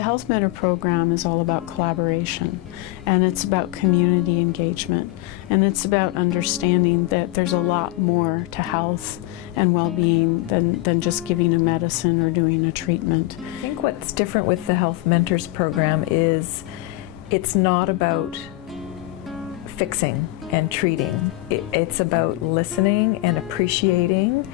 The Health Mentor program is all about collaboration, and it's about community engagement, and it's about understanding that there's a lot more to health and well-being than just giving a medicine or doing a treatment. I think what's different with the Health Mentors program is it's not about fixing and treating. It's about listening and appreciating,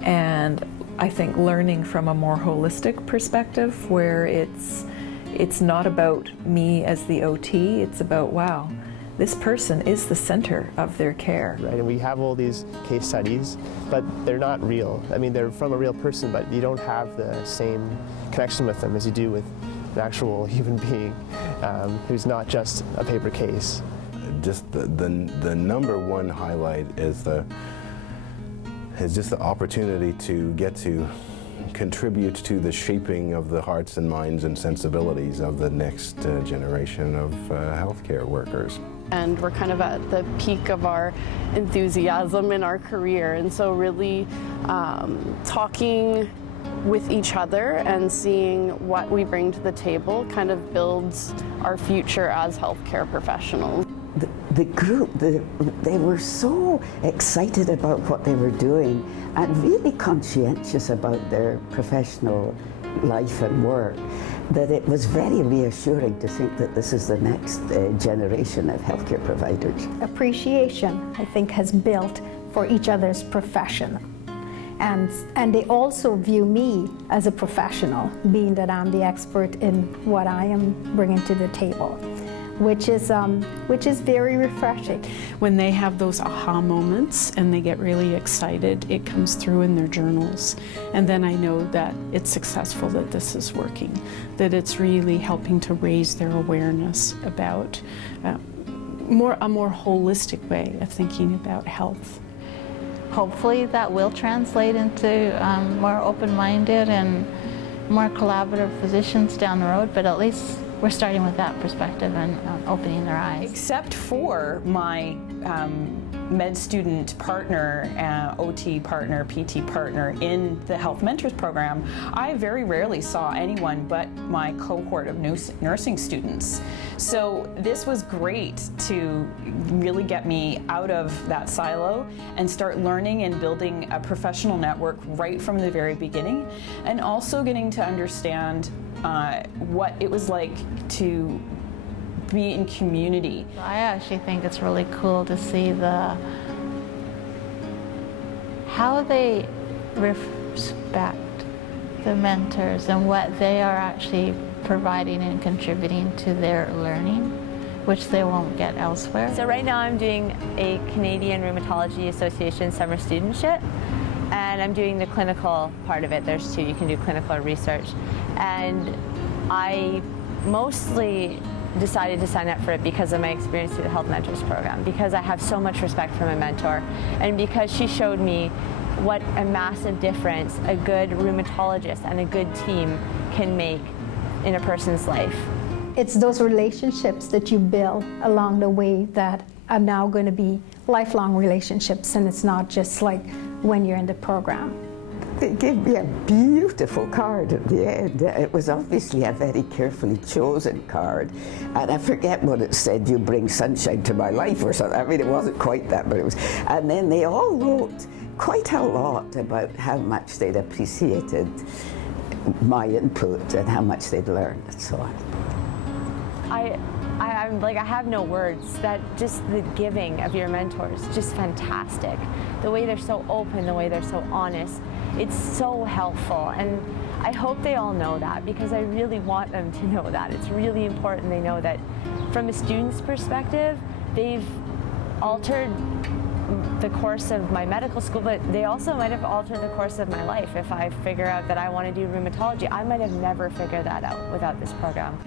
and I think learning from a more holistic perspective where it's not about me as the OT, it's about, wow, this person is the center of their care. Right, and we have all these case studies, but they're not real. I mean, they're from a real person, but you don't have the same connection with them as you do with an actual human being who's not just a paper case. Just the number one highlight is just the opportunity to get to contribute to the shaping of the hearts and minds and sensibilities of the next generation of healthcare workers. And we're kind of at the peak of our enthusiasm in our career, and so really talking with each other and seeing what we bring to the table kind of builds our future as healthcare professionals. The group, they were so excited about what they were doing and really conscientious about their professional life and work, that it was very reassuring to think that this is the next generation of healthcare providers. Appreciation, I think, has built for each other's profession. And they also view me as a professional, being that I'm the expert in what I am bringing to the table, which is very refreshing. When they have those aha moments and they get really excited, it comes through in their journals. And then I know that it's successful, that this is working, that it's really helping to raise their awareness about a more holistic way of thinking about health. Hopefully that will translate into more open-minded and more collaborative physicians down the road, but at least we're starting with that perspective and opening their eyes. Except for my med student partner, OT partner, PT partner in the Health Mentors program, I very rarely saw anyone but my cohort of nursing students. So this was great to really get me out of that silo and start learning and building a professional network right from the very beginning, and also getting to understand what it was like to be in community. I actually think it's really cool to see how they respect the mentors and what they are actually providing and contributing to their learning, which they won't get elsewhere. So right now I'm doing a Canadian Rheumatology Association summer studentship, and I'm doing the clinical part of it. There's two, you can do clinical research. And I mostly decided to sign up for it because of my experience through the Health Mentors program, because I have so much respect for my mentor, and because she showed me what a massive difference a good rheumatologist and a good team can make in a person's life. It's those relationships that you build along the way that are now going to be lifelong relationships, and it's not just like when you're in the program. They gave me a beautiful card at the end. It was obviously a very carefully chosen card, and I forget what it said, "You bring sunshine to my life," or something. I mean, it wasn't quite that, but it was. And then they all wrote quite a lot about how much they'd appreciated my input and how much they'd learned and so on. I'm like, I have no words. That just the giving of your mentors, just fantastic. The way they're so open, the way they're so honest, it's so helpful. And I hope they all know that, because I really want them to know that. It's really important they know that from a student's perspective, they've altered the course of my medical school, but they also might have altered the course of my life. If I figure out that I want to do rheumatology, I might have never figured that out without this program.